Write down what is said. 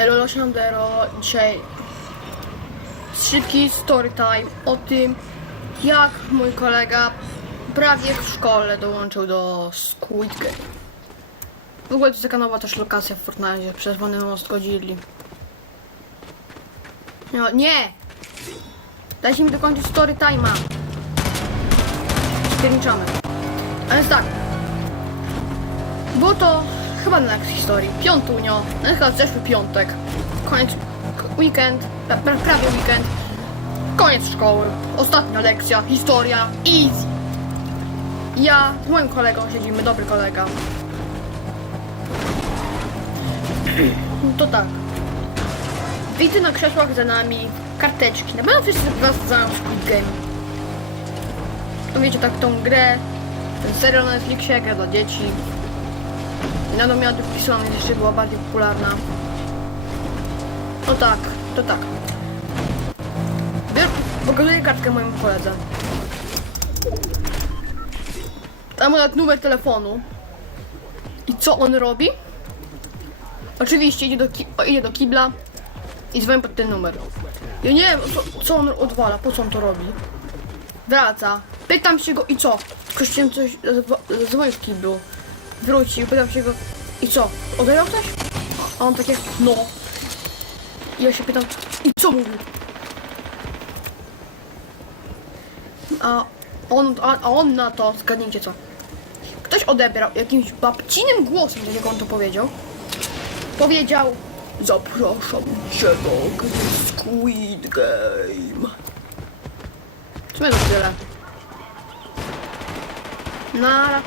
Elo Siandero, dzisiaj szybki story time o tym, jak mój kolega prawie w szkole dołączył do Squid Game. W ogóle to jest taka nowa też lokacja w Fortnite, przez Wony Most Godzilli. No, nie! Dajcie mi dokończyć story time'a. Spierniczamy. A więc tak. Było to chyba na historii. Piątunio, no chyba zeszły piątek. Koniec, weekend, pra, pra, prawie weekend. Koniec szkoły. Ostatnia lekcja, historia, easy. Ja z moim kolegą siedzimy, dobry kolega. To tak. Widzę na krzesłach za nami karteczki. Na pewno wszyscy was znają Squid Game. To wiecie tak tą grę, ten serial na Netflixie, gra dla dzieci. Na sezon, więc jeszcze była bardziej popularna. No tak, to tak. Bier, pokazuję kartkę mojemu koledze. Tam nawet numer telefonu. I co on robi? Oczywiście idzie do, ki- o, idzie do kibla i dzwoni pod ten numer. Ja nie wiem, co, co on odwala, po co on to robi. Wraca. Pytam się go i co? Ktoś cię coś zadzwo- zadzwonił w kiblu. Wrócił, pytam się go i co? Odebrał ktoś? A on takie, no. I ja się pytam, i co mówił? A on, a, a on na to, zgadnijcie co? Ktoś odebrał jakimś babcinym głosem, tak jak on to powiedział. Powiedział, zapraszam cię do gry Squid Game. W sumie to tyle. Nara.